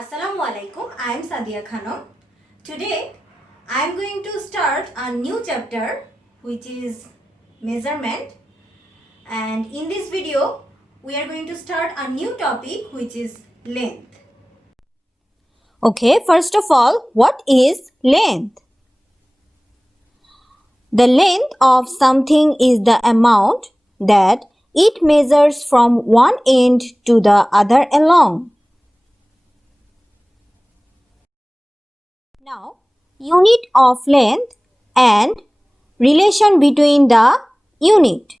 Assalamu alaikum. I am Sadia Khanum. Today I am going to start a new chapter which is measurement, and in this video we are going to start a new topic which is length. Okay, first of all, what is length? The length of something is the amount that it measures from one end to the other along. Now, unit of length and relation between the unit.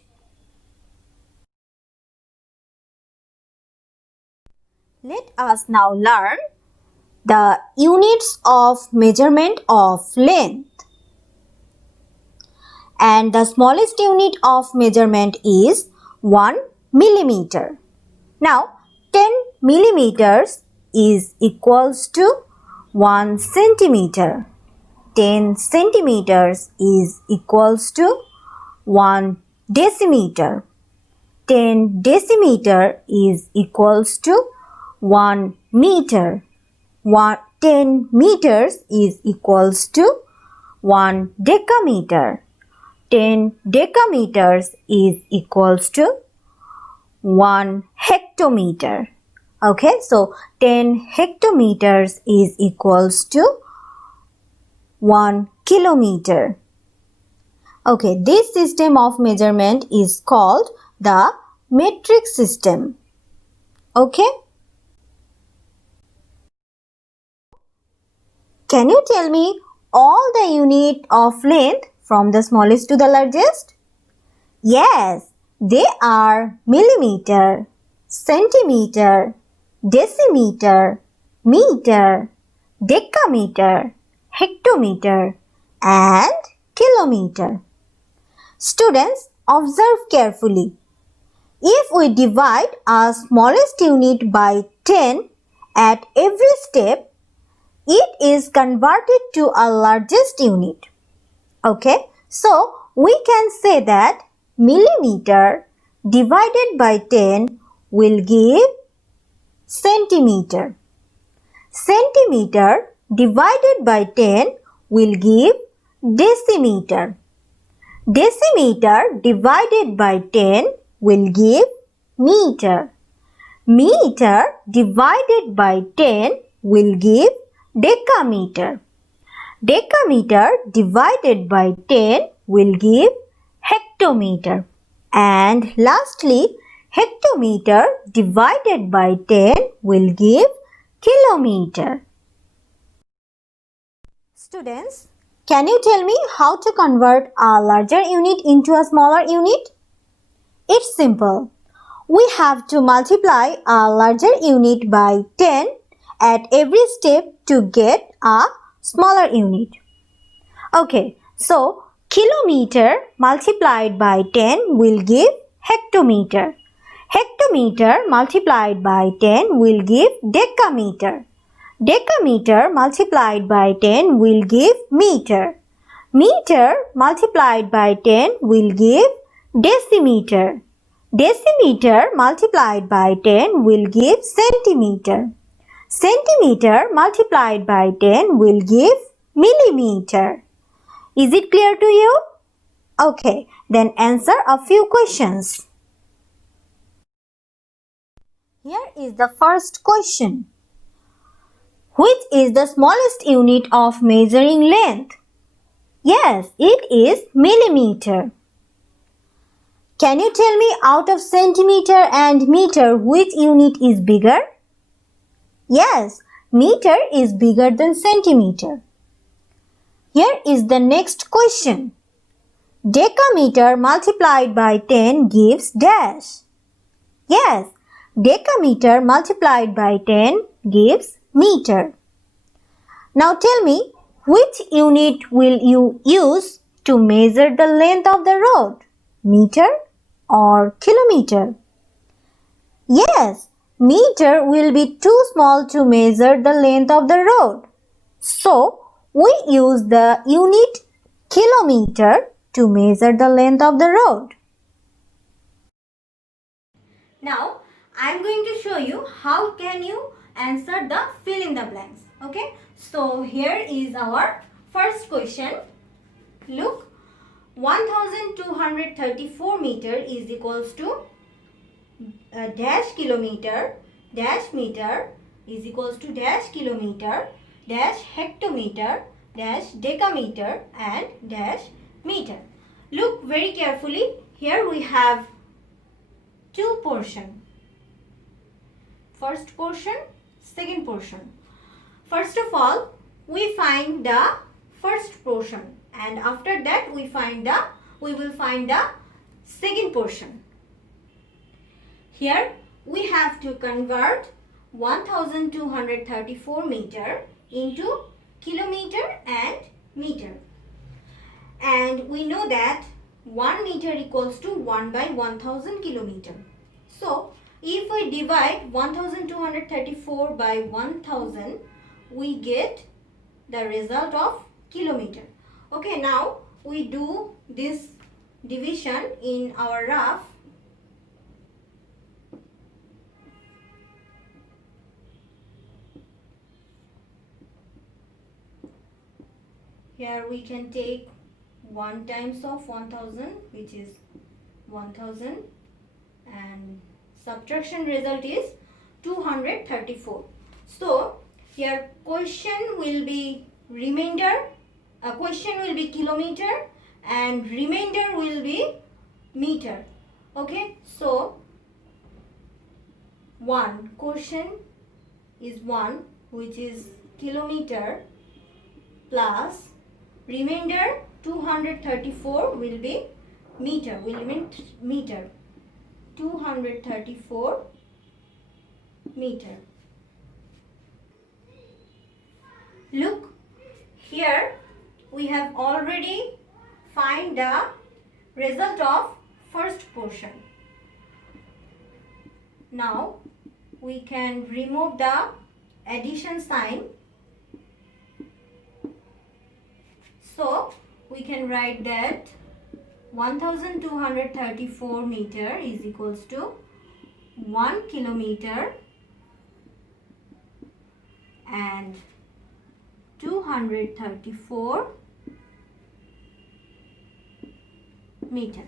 Let us now learn the units of measurement of length. And the smallest unit of measurement is 1 millimeter. Now, 10 millimeters is equals to 1 centimeter. 10 centimeters is equals to 1 decimeter. 10 decimeter is equals to 1 meter. 10 meters is equals to 1 decameter. 10 decameters is equals to 1 hectometer. Okay, so 10 hectometers is equals to 1 kilometer. Okay, this system of measurement is called the metric system. Okay? Can you tell me all the unit of length from the smallest to the largest? Yes, they are millimeter, centimeter, decimeter, meter, decameter, hectometer and kilometer. Students, observe carefully. If we divide our smallest unit by 10 at every step, it is converted to a largest unit. Okay, so we can say that millimeter divided by 10 will give centimeter. Centimeter divided by 10 will give decimeter. Decimeter divided by 10 will give meter. Meter divided by 10 will give decameter. Decameter divided by 10 will give hectometer. And lastly, hectometer divided by 10 will give kilometer. Students, can you tell me how to convert a larger unit into a smaller unit? It's simple. We have to multiply a larger unit by 10 at every step to get a smaller unit. Okay, so kilometer multiplied by 10 will give hectometer. Hectometer multiplied by 10 will give decameter. Decameter multiplied by 10 will give meter. Meter multiplied by 10 will give decimeter. Decimeter multiplied by 10 will give centimeter. Centimeter multiplied by 10 will give millimeter. Is it clear to you? Okay, then answer a few questions. Here is the first question. Which is the smallest unit of measuring length? Yes, it is millimeter. Can you tell me out of centimeter and meter which unit is bigger? Yes, meter is bigger than centimeter. Here is the next question. Decameter multiplied by 10 gives dash. Yes, decameter multiplied by 10 gives meter. Now tell me, which unit will you use to measure the length of the road? Meter or kilometer? Yes, meter will be too small to measure the length of the road. So, we use the unit kilometer to measure the length of the road. Now, I am going to show you how can you answer the fill in the blanks. Okay, so here is our first question. Look, 1234 meter is equals to dash kilometer, dash meter is equals to dash kilometer, dash hectometer, dash decameter and dash meter. Look very carefully. Here we have two portions. First portion, second portion. First of all, we find the first portion, and after that we will find the second portion. Here we have to convert 1234 meter into kilometer and meter. And we know that 1 meter equals to 1 by 1000 kilometer. So, if we divide 1234 by 1000, we get the result of kilometer. Okay, now we do this division in our rough. Here we can take 1 times of 1000, which is 1000, and subtraction result is 234. So here question will be kilometer and remainder will be meter. Okay, so question is 1, which is kilometer, plus remainder 234 will be meter, 234 meter. Look, here we have already find the result of first portion. Now we can remove the addition sign. So we can write that 1234 meter is equals to 1 kilometer and 234 meter.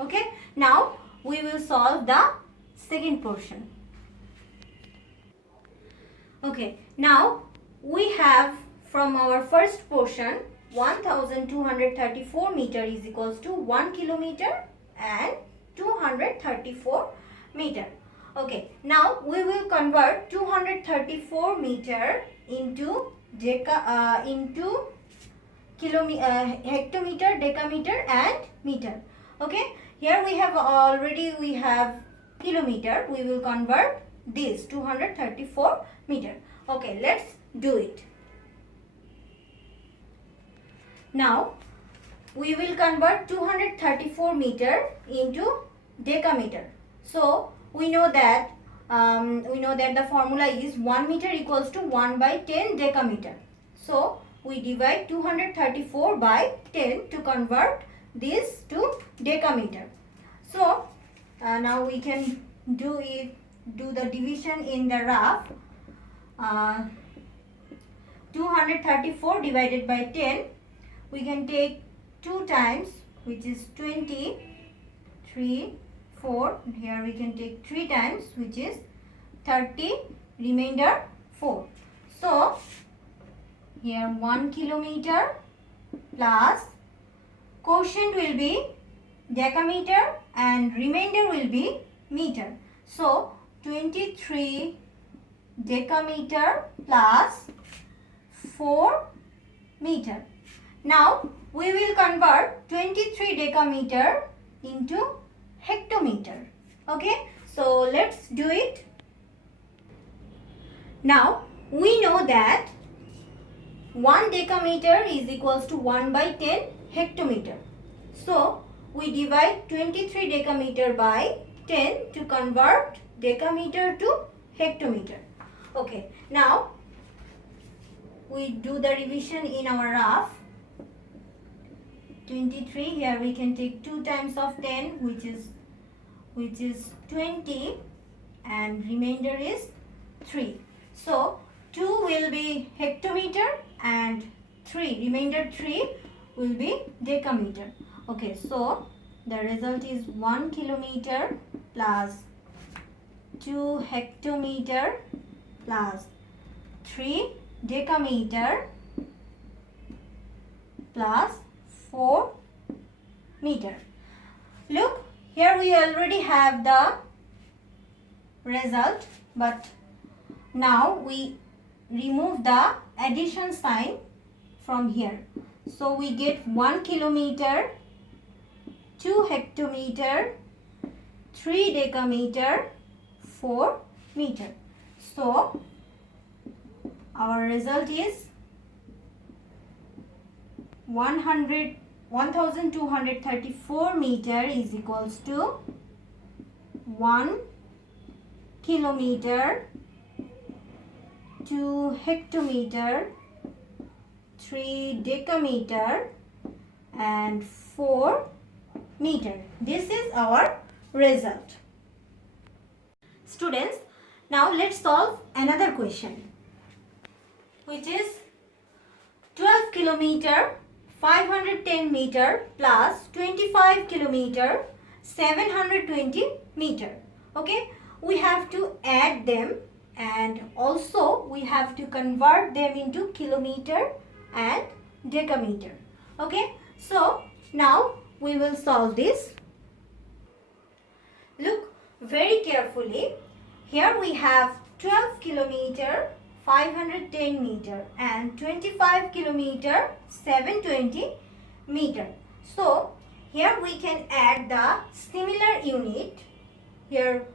Okay, now we will solve the second portion. Okay, now we have from our first portion 1234 meter is equals to 1 kilometer and 234 meter. Okay, now we will convert 234 meter into hectometer, decameter and meter. Okay, here we have kilometer. We will convert this 234 meter. Okay, let's do it. Now we will convert 234 meter into decameter. So we know that the formula is 1 meter equals to 1 by 10 decameter. So we divide 234 by 10 to convert this to decameter. So now we can do the division in the rough. 234 divided by 10, we can take 2 times, which is 20, 3, 4. Here we can take 3 times, which is 30, remainder 4. So here 1 kilometer plus quotient will be decameter and remainder will be meter. So 23 decameter plus 4 meter. Now we will convert 23 decameter into hectometer. Okay, so let's do it. Now we know that 1 decameter is equals to 1 by 10 hectometer. So we divide 23 decameter by 10 to convert decameter to hectometer. Okay, now we do the revision in our rough. 23, here we can take 2 times of 10, which is 20, and remainder is 3. So 2 will be hectometer and remainder 3 will be decameter. Okay, so the result is 1 kilometer plus 2 hectometer plus 3 decameter plus 4 meter. Look, here we already have the result, but now we remove the addition sign from here. So we get 1 kilometer, 2 hectometer, 3 decameter, 4 meter. So our result is 1234 meter is equals to 1 kilometer, 2 hectometer, 3 decameter and 4 meter. This is our result. Students, now let's solve another question, which is 12 kilometer 510 meter plus 25 kilometer 720 meter. Okay, we have to add them and also we have to convert them into kilometer and decameter. Okay, so now we will solve this. Look very carefully. Here we have 12 kilometer 510 meter and 25 kilometer 720 meter. So here we can add the similar unit. Here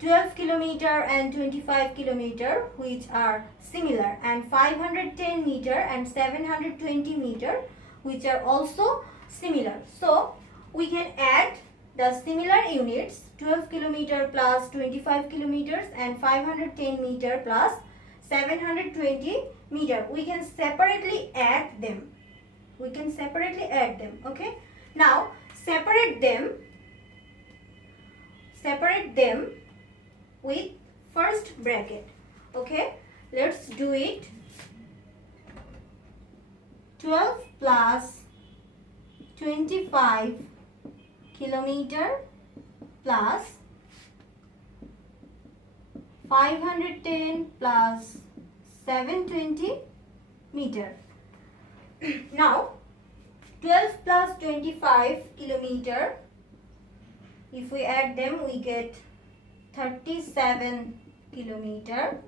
12 kilometer and 25 kilometer, which are similar, and 510 meter and 720 meter, which are also similar. So we can add the similar units, 12 kilometer plus 25 kilometers and 510 meter plus 720 meter. We can separately add them. Okay, now separate them with first bracket. Okay, let's do it. 12 plus 25 kilometer plus 510 plus 720 meter. Now 12 plus 25 kilometer, if we add them we get 37 kilometer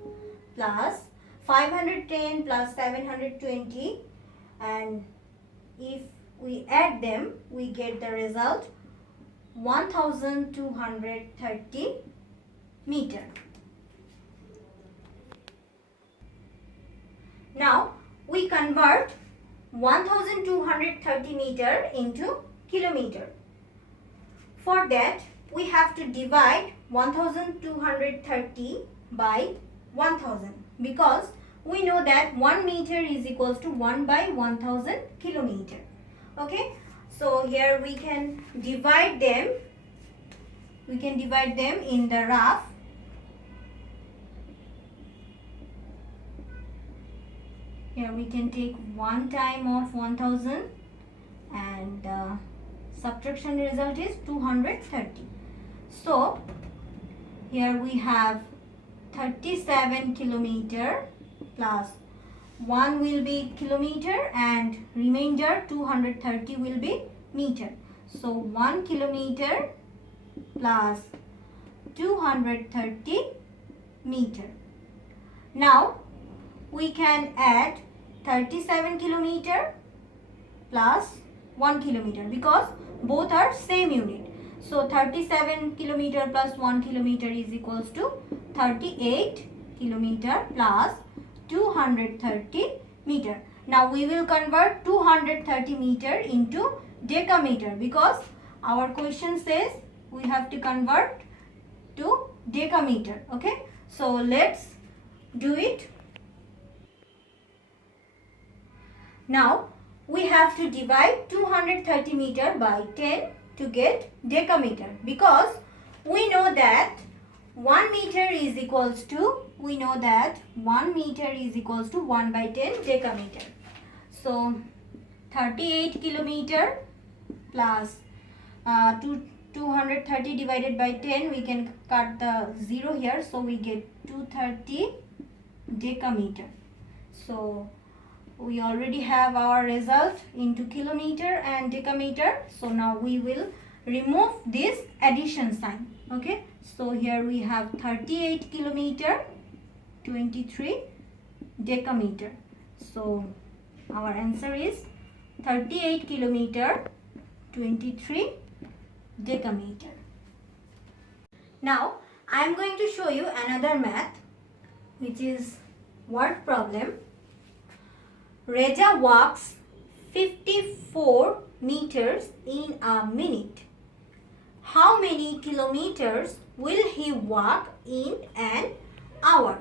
plus 510 plus 720, and if we add them we get the result 1230 meter. Now we convert 1230 meter into kilometer. For that we have to divide 1230 by 1000, because we know that 1 meter is equals to 1 by 1000 kilometer. Okay, so here we can divide them. In the rough. Here we can take 1 time of 1000 and subtraction result is 230. So here we have 37 kilometer plus 1 will be kilometer and remainder 230 will be meter. So 1 kilometer plus 230 meter. Now we can add 37 kilometer plus 1 kilometer because both are same unit. So 37 kilometer plus 1 kilometer is equals to 38 kilometer plus 230 meter. Now we will convert 230 meter into decameter because our question says we have to convert to decameter. Okay, so let's do it. Now we have to divide 230 meter by 10 to get decameter, because we know that 1 meter is equals to we know that 1 meter is equals to 1 by 10 decameter. So 38 kilometer plus 230 divided by 10, we can cut the 0 here, so we get 230 decameter. So we already have our result into kilometer and decameter. So now we will remove this addition sign. Okay, so here we have 38 kilometer 23 decameter. So our answer is 38 kilometer 23 decameter. Now I am going to show you another math, which is word problem. Reza walks 54 meters in a minute. How many kilometers will he walk in an hour?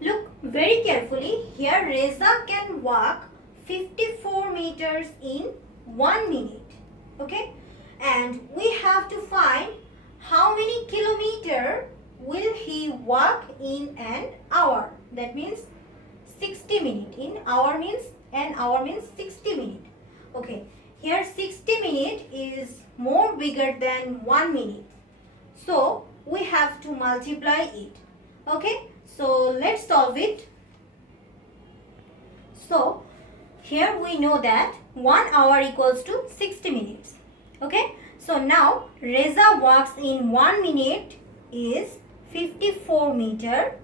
Look very carefully. Here Reza can walk 54 meters in 1 minute. Okay, and we have to find how many kilometer will he walk in an hour. That means 60 minutes. In hour means, an hour means 60 minutes. Okay, here 60 minutes is more bigger than 1 minute. So we have to multiply it. Okay, so let's solve it. So here we know that 1 hour equals to 60 minutes. Okay, so now Reza walks in 1 minute is 54 meter.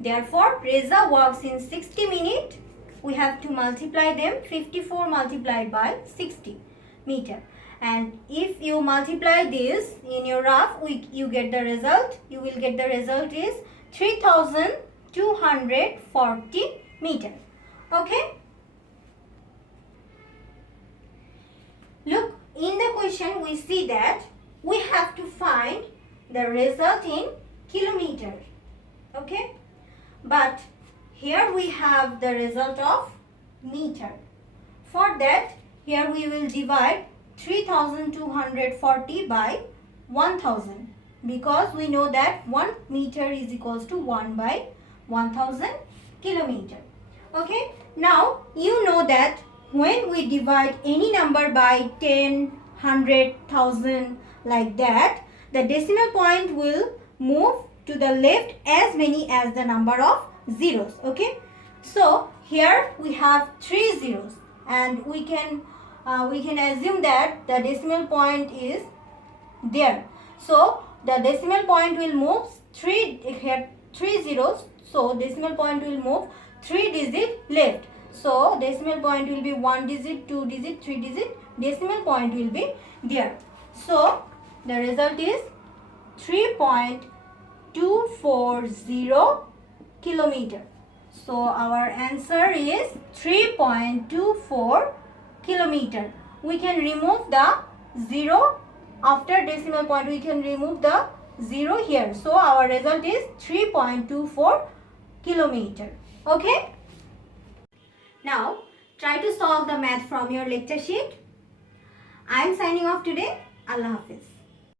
Therefore Reza walks in 60 minutes. We have to multiply them. 54 multiplied by 60 meter. And if you multiply this in your rough, you get the result. You will get the result is 3240 meter. Okay. Look, in the question we see that we have to find the result in kilometer. Okay. But here we have the result of meter. For that, here we will divide 3240 by 1000, because we know that 1 meter is equals to 1 by 1000 kilometer. Okay, now you know that when we divide any number by 10, 100, 1000 like that, the decimal point will move to the left as many as the number of zeros. Okay, so here we have 3 zeros, and we can assume that the decimal point is there. So the decimal point will move 3 zeros. So decimal point will move 3 digit left. So decimal point will be 1 digit, 2 digit, 3 digit. Decimal point will be there. So the result is 3.240 kilometer. So our answer is 3.24 kilometer. We can remove the 0 after decimal point. We can remove the 0 here. So our result is 3.24 kilometer. Okay. Now try to solve the math from your lecture sheet. I am signing off today. Allah Hafiz.